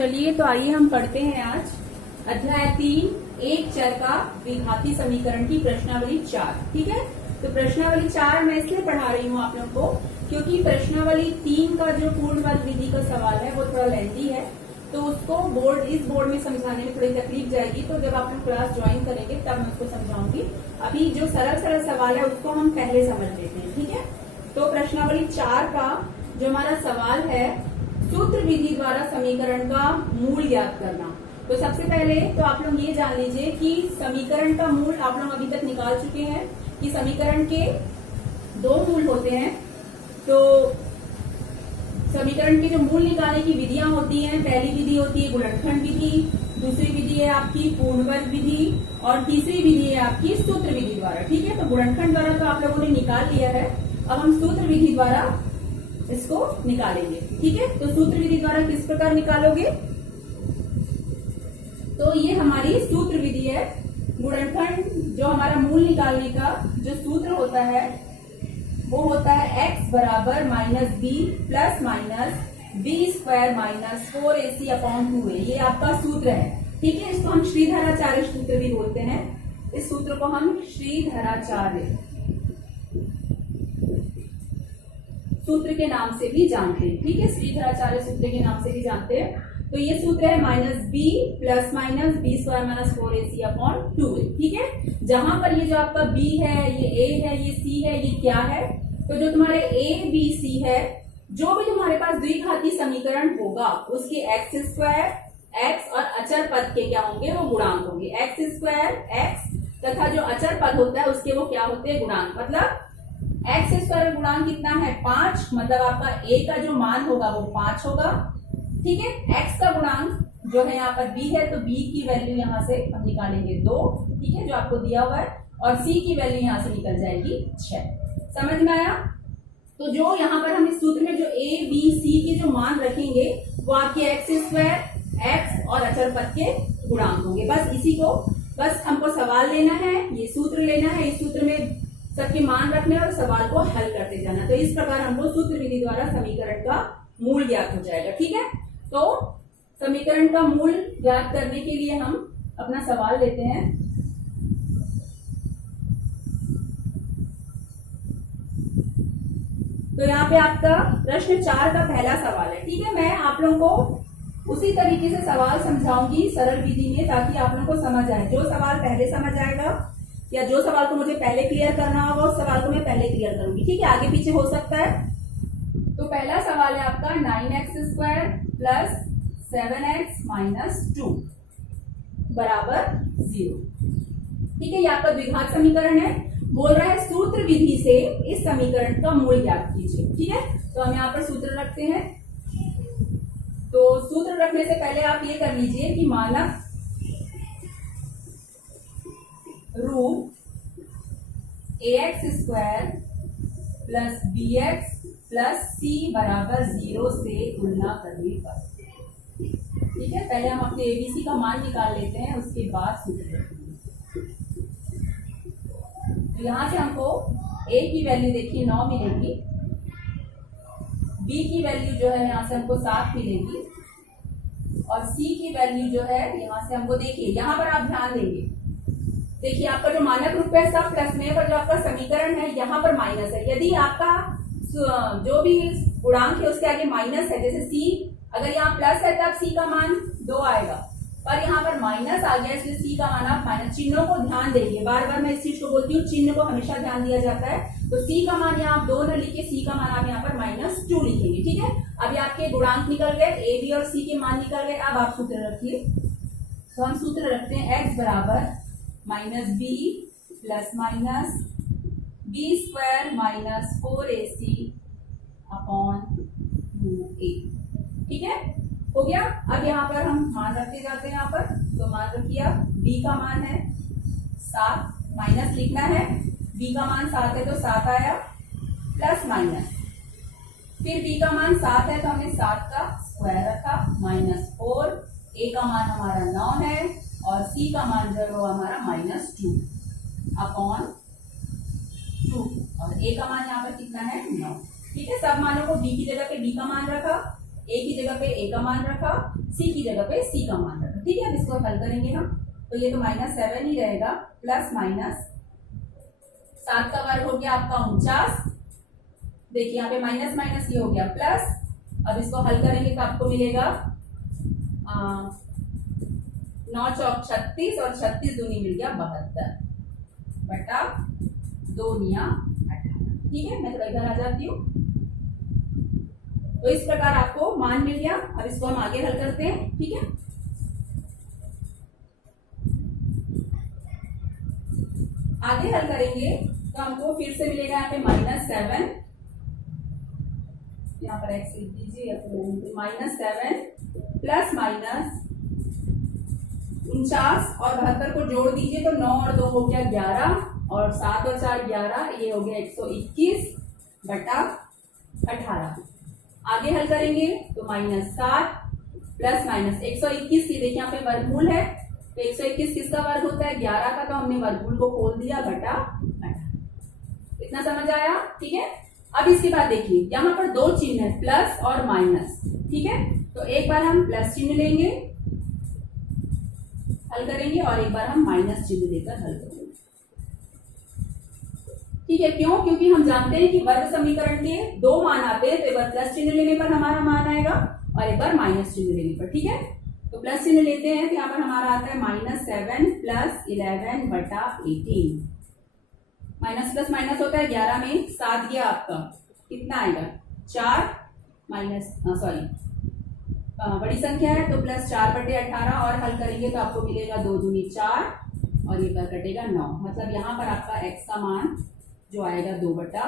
चलिए तो आइए हम पढ़ते हैं आज अध्याय 3 एक चर का द्विघाती समीकरण की प्रश्नावली 4। ठीक है, तो प्रश्नावली 4 मैं इसलिए पढ़ा रही हूँ आप लोगों को क्योंकि प्रश्नावली 3 का जो पूर्णवाद विधि का सवाल है वो थोड़ा लेंथी है, तो उसको इस बोर्ड में समझाने में थोड़ी तकलीफ जाएगी। तो जब आप लोग क्लास ज्वाइन करेंगे तब मैं उसको समझाऊंगी। अभी जो सरल सवाल है उसको हम पहले समझ लेते हैं। ठीक है, तो प्रश्नावली 4 का जो हमारा सवाल है, सूत्र विधि द्वारा समीकरण का मूल ज्ञात करना। तो सबसे पहले तो आप लोग ये जान लीजिए कि समीकरण का मूल आप लोग अभी तक निकाल चुके हैं कि समीकरण के दो मूल होते हैं। तो समीकरण के जो मूल निकालने की विधियां होती हैं, पहली विधि होती है गुणनखंड विधि, दूसरी विधि है आपकी पूर्णवर्ग विधि और तीसरी विधि है आपकी सूत्र विधि द्वारा। ठीक है, तो गुणनखंड द्वारा तो आप लोगों ने निकाल लिया है, अब हम सूत्र विधि द्वारा इसको निकालेंगे। ठीक है, तो सूत्र विधि द्वारा किस प्रकार निकालोगे, तो ये हमारी सूत्र विधि है। गुणनखंड जो हमारा मूल निकालने का जो सूत्र होता है वो होता है x बराबर minus B plus minus B square minus 4ac upon 2a। ये आपका सूत्र है। ठीक है, इसको हम श्रीधराचार्य सूत्र भी बोलते हैं। इस सूत्र को हम श्रीधराचार्य सूत्र के नाम से भी जानते हैं। ठीक है, श्रीधराचार्य सूत्र के नाम से भी जानते हैं। तो ये सूत्र है minus B plus minus B square minus 4ac upon 2a। ठीक है, जहां पर ये जो आपका b है, ये a है, ये c है, ये क्या है, तो जो तुम्हारे a b c है, जो भी तुम्हारे पास द्विघाती समीकरण होगा उसके एक्स स्क्वायर x और अचर पद के क्या होंगे, वो गुणांक होंगे। एक्स स्क्वायर x तथा जो अचर पद होता है उसके वो क्या होते हैं, गुणांक। मतलब एक्स स्क्वायर गुणांक कितना है, 5, मतलब आपका a का जो मान होगा वो 5 होगा। ठीक है, x का गुणांक जो है यहाँ पर b है, तो b की वैल्यू यहाँ से हम निकालेंगे 2। ठीक है, जो आपको दिया हुआ है, और c की वैल्यू यहाँ से निकल जाएगी 6। समझ में आया? तो जो यहाँ पर हम इस सूत्र में जो a b c के जो मान रखेंगे वो आपके एक्स स्क्वायर x और अचर पद के गुणांक होंगे। बस इसी को बस हमको सवाल लेना है, ये सूत्र लेना है, इस सूत्र में सबके मान रखने और सवाल को हल करते जाना। तो इस प्रकार हमको सूत्र विधि द्वारा समीकरण का मूल ज्ञात हो जाएगा। ठीक है, तो समीकरण का मूल ज्ञात करने के लिए हम अपना सवाल लेते हैं। तो यहाँ पे आपका प्रश्न 4 का पहला सवाल है। ठीक है, मैं आप लोगों को उसी तरीके से सवाल समझाऊंगी सरल विधि में, ताकि आप लोगों को समझ आए। जो सवाल पहले समझ आएगा या जो सवाल को मुझे पहले क्लियर करना होगा उस सवाल को मैं पहले क्लियर करूंगी। ठीक है, आगे पीछे हो सकता है। तो पहला सवाल है आपका 9x square plus 7x minus 2 बराबर 0। ठीक है, ये आपका द्विघात समीकरण है। बोल रहा है सूत्र विधि से इस समीकरण का मूल ज्ञात कीजिए। ठीक है, तो हम यहाँ पर सूत्र रखते हैं। तो सूत्र रखने से पहले आप ये कर लीजिए कि मानक रूप ax square plus bx plus c बराबर 0 से तुलना करने पर। ठीक है, पहले हम अपने abc का मान निकाल लेते हैं, उसके बाद सूत्र रखेंगे। तो यहां से हमको a की वैल्यू देखिए 9 मिलेगी, b की वैल्यू जो है यहाँ से हमको 7 मिलेगी, और c की वैल्यू जो है यहाँ से हमको, देखिए यहाँ पर आप ध्यान देंगे, देखिए आपका जो मानक रूप है सब प्लस में, पर जो आपका समीकरण है यहाँ पर माइनस है। यदि आपका जो भी गुणांक है उसके आगे माइनस है, जैसे c अगर यहाँ प्लस है तब c का मान 2 आएगा, पर यहाँ पर माइनस आ गया इसलिए c का मान आप माइनस। चिन्हों को ध्यान देंगे, बार बार मैं इस चीज को बोलती हूँ, चिन्ह को हमेशा ध्यान दिया जाता है। तो c का मान यहाँ आप 2 न लिखे, c का मान आप यहाँ पर -2 लिखेंगे। ठीक है, अभी आपके गुणांक निकल गए, a b और c के मान निकल गए। अब आप सूत्र रखिए। तो हम सूत्र रखते हैं x बराबर minus B plus minus B square minus 4ac upon 2a। ठीक है, हो गया। अब यहाँ पर हम मान रखते जाते हैं। यहाँ पर तो मान रखिए, b का मान है 7, माइनस लिखना है, b का मान 7 है तो 7 आया, प्लस माइनस, फिर b का मान 7 है तो हमने 7 का स्क्वायर रखा, माइनस 4, a का मान हमारा 9 है और c का मान जो है वो हमारा -2 अपॉन 2, और a का मान यहाँ पर कितना है 9। ठीक है, सब मानों को b की जगह पे b का मान रखा, ए की जगह पे ए का मान रखा, सी की जगह पे सी का मान रखा। ठीक है, अब इसको हल करेंगे हम, तो ये तो -7 ही रहेगा, प्लस माइनस 7 का वर्ग हो गया आपका 49। देखिए यहाँ पे माइनस माइनस ये हो गया प्लस। अब इसको हल करेंगे तो आपको मिलेगा 9 चौक 36 और 36 दूनी मिल गया 72 बटा 2 निया 18। ठीक है, मैं थोड़ा इधर आ जाती हूँ। तो इस प्रकार आपको मान मिल गया। अब इसको हम आगे हल करते हैं। ठीक है, आगे हल करेंगे तो हमको फिर से मिलेगा यहाँ पे -7, यहाँ पर x लिख दीजिए, -7 प्लस माइनस 49 और 72 को जोड़ दीजिए तो 9 और 2 हो गया 11 और 7 और 4 11, ये हो गया 121 बटा 18। आगे हल करेंगे तो -7 प्लस माइनस 121 की देखिए यहाँ पे वर्गमूल है, तो 121 किसका वर्ग होता है 11 का, तो हमने वर्गमूल को खोल दिया बटा 18। इतना समझ आया। ठीक है, अब इसके बाद देखिए यहाँ पर दो चिन्ह है, प्लस और माइनस। ठीक है, तो एक बार हम प्लस चिन्ह लेंगे, हल करेंगे, और एक बार हम माइनस चिन्ह लेकर हल करेंगे। ठीक है, क्यों? क्योंकि हम जानते हैं कि वर्ग समीकरण के दो मान आते हैं, तो एक बार प्लस चिन्ह लेने पर हमारा मान आएगा और एक बार माइनस चिन्ह लेने पर। ठीक है, तो प्लस चिन्ह लेते हैं तो यहाँ पर हमारा आता है -7 प्लस 11 बटा 18। माइनस प्लस माइनस होता है, 11 में 7 गया आपका, कितना आएगा 4 माइनस बड़ी संख्या है तो प्लस 4 बटे 18 और हल करेंगे तो आपको मिलेगा 2 दूनी 4 और ये पर कटेगा 9। मतलब यहाँ पर आपका x का मान जो आएगा 2 बटा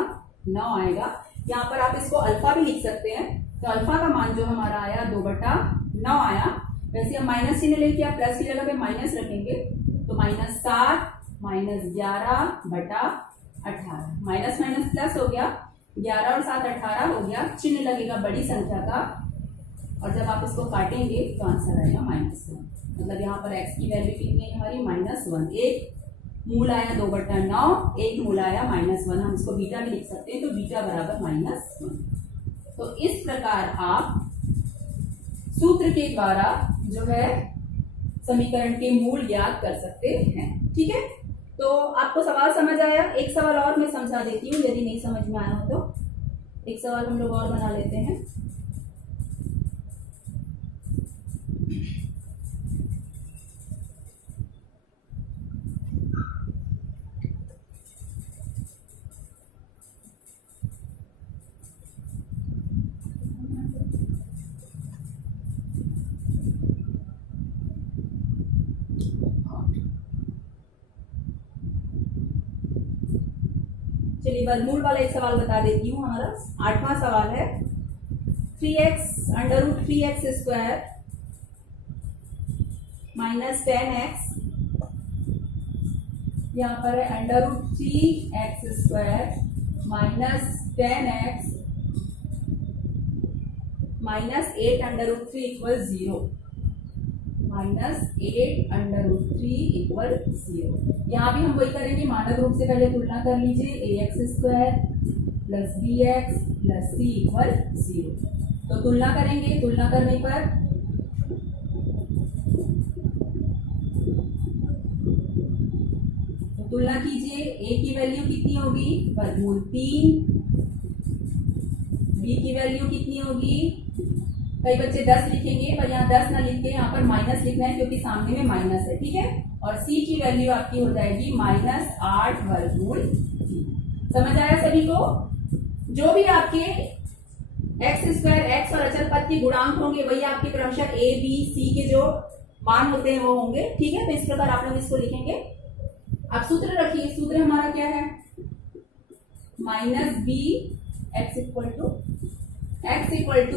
9 आएगा। यहाँ पर आप इसको अल्फा भी लिख सकते हैं, तो अल्फा का मान जो हमारा आया 2 बटा 9 आया। वैसे हम माइनस चिन्ह लेके आप प्लस की जगह पे माइनस रखेंगे तो -7 -11 बटा 18, माइनस माइनस प्लस हो गया, 11 और 7 18 हो गया, चिन्ह लगेगा बड़ी संख्या का और जब आप इसको काटेंगे तो आंसर आएगा -1। मतलब यहाँ पर x की वैल्यू कितनी है हमारी -1। एक मूल आया 2 बटा 9, एक मूल आया -1, हम इसको बीटा भी लिख सकते हैं, तो बीटा बराबर -1। तो इस प्रकार आप सूत्र के द्वारा जो है समीकरण के मूल ज्ञात कर सकते हैं। ठीक है, तो आपको सवाल समझ आया? एक सवाल और मैं समझा देती हूँ, यदि नहीं समझ में आया हो तो एक सवाल हम लोग और बना लेते हैं। चलिए वर्गमूल वाला एक सवाल बता देती हूँ। हमारा 8वां सवाल है, 3x √3x square minus 10x, यहाँ पर है √3x square minus 10x minus 8√3 equal 0, -8√3 = 0। यहाँ भी हम वही करेंगे, मानक रूप से पहले तुलना कर लीजिए, ax² + bx + c = 0। तो तुलना करेंगे, तुलना करने पर तो तुलना कीजिए, a की वैल्यू कितनी होगी वर्गमूल 3, b की वैल्यू कितनी होगी, कई बच्चे 10 लिखेंगे पर यहाँ 10 ना लिख के यहाँ पर माइनस लिखना है क्योंकि सामने में माइनस है। ठीक है, और c की वैल्यू आपकी हो जाएगी -8 वर्गमूल 3। समझ आया सभी को? जो भी आपके x² x और अचल पद के गुणांक होंगे वही आपके क्रमशः a b c के जो मान होते हैं वो होंगे। ठीक है, तो इस प्रकार आप लोग इसको लिखेंगे। आप सूत्र रखिए, सूत्र हमारा क्या है, -b x equal to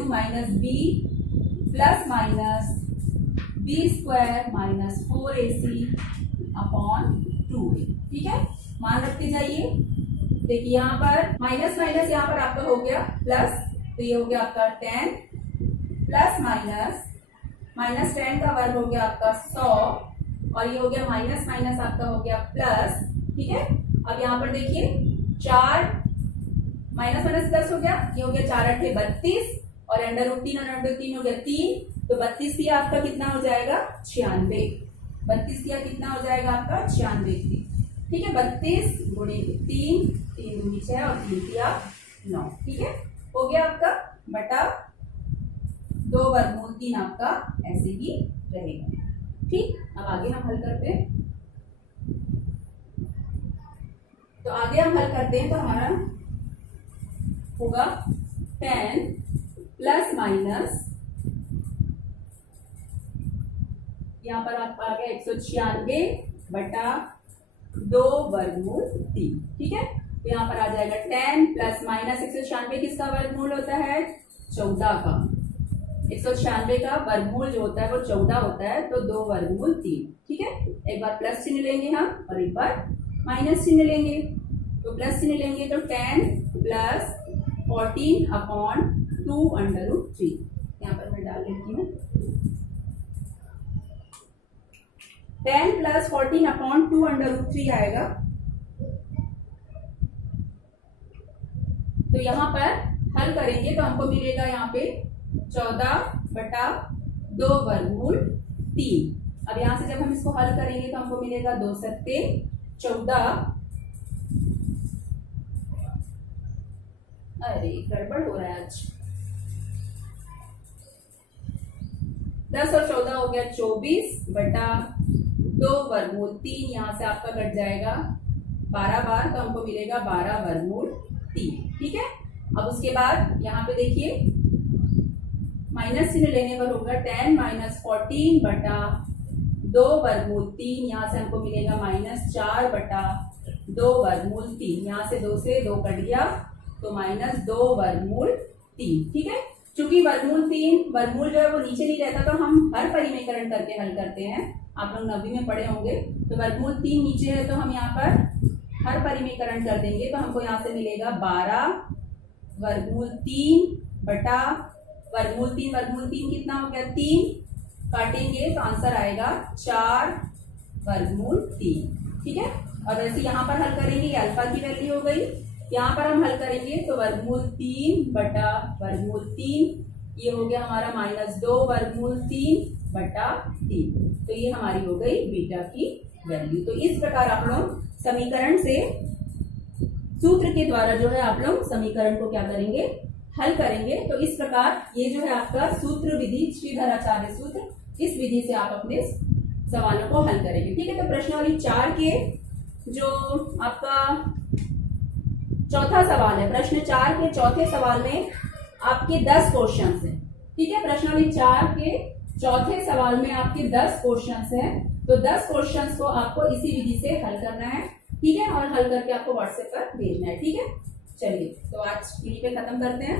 -b plus minus b² -4ac/2a। ठीक है, मान रखते जाइए। देखिए यहाँ पर माइनस माइनस यहाँ पर आपका हो गया प्लस, तो ये हो गया आपका 10 प्लस माइनस 10 का वर्ग हो गया आपका 100 और ये हो गया माइनस माइनस आपका हो गया प्लस। ठीक है, अब यहाँ पर देखिए 4 माइनस माइनस प्लस हो गया, ये हो गया 4 × 8 = 32 और √3 और √3 हो गया 3, तो 32 दिया आपका कितना हो जाएगा 96। 32 दिया कितना हो जाएगा आपका 96। ठीक है, 32 गुणे 3, 3 दूनी 6 और 3 दिया 9। ठीक है, हो गया आपका बटा 2√3 आपका ऐसे ही रहेगा। ठीक, अब आगे हम हल करते हैं। तो आगे हम हल करते हैं तो हमारा होगा 10 प्लस माइनस, यहाँ पर आप आ गया 196 बटा 2√3। ठीक है, तो यहाँ पर आ जाएगा 10 प्लस माइनस 196 किसका वर्गमूल होता है 14 का। 196 का वर्गमूल जो होता है वो 14 होता है, तो 2√3। ठीक है, एक बार प्लस चिन्ह लेंगे हम और एक बार माइनस चिन्ह लेंगे। तो प्लस चिन्ह लेंगे तो 10 प्लस 14/2√3, यहाँ पर मैं डाल लेती हूँ 10 प्लस 14/2√3 आएगा। तो यहाँ पर हल करेंगे तो हमको मिलेगा यहाँ पे 14/2√3। अब यहाँ से जब हम इसको हल करेंगे तो हमको मिलेगा 2 सत्ते 14। अरे गड़बड़ हो रहा है आज। 10 और 14 हो गया 24 बटा 2√3। यहाँ से आपका कट जाएगा 12 बार, तो हमको मिलेगा 12√3। ठीक है, अब उसके बाद यहाँ पे देखिए माइनस चिन्ह लेने पर होगा 10 - 14 बटा 2√3। यहाँ से हमको मिलेगा -4 बटा 2√3। यहाँ से 2 से 2 कट गया तो -2√3। ठीक है, चूंकि वर्गमूल जो है वो नीचे नहीं रहता, तो हम हर परिमेयकरण करके हल करते हैं। आप लोग 9वीं में पढ़े होंगे। तो वर्गमूल 3 नीचे है तो हम यहाँ पर हर परिमेयकरण कर देंगे, तो हमको यहाँ से मिलेगा 12√3 बटा वर्गमूल 3 कितना हो गया 3, काटेंगे तो आंसर आएगा 4√3। ठीक है, और वैसे यहाँ पर हल करेंगे, ये अल्फा की वैल्यू हो गई। यहाँ पर हम हल करेंगे तो वर्गमूल 3 बटा वर्गमूल 3, ये हो गया हमारा -2√3 बटा 3। तो ये हमारी हो गई बीटा की वैल्यू। तो इस प्रकार आप लोग समीकरण से सूत्र के द्वारा जो है आप लोग समीकरण को क्या करेंगे हल करेंगे। तो इस प्रकार ये जो है आपका सूत्र विधि, श्रीधराचार्य सूत्र, इस विधि से आप अपने सवालों को हल करेंगे। ठीक है, तो प्रश्नावली 4 के जो आपका चौथा सवाल है, प्रश्न 4 के चौथे सवाल में आपके 10 क्वेश्चंस हैं। ठीक है, प्रश्नावली 4 के चौथे सवाल में आपके 10 क्वेश्चंस हैं। तो 10 क्वेश्चंस को आपको इसी विधि से हल करना है। ठीक है, और हल करके आपको व्हाट्सएप पर भेजना है। ठीक है, चलिए तो आज यहीं पे खत्म करते हैं।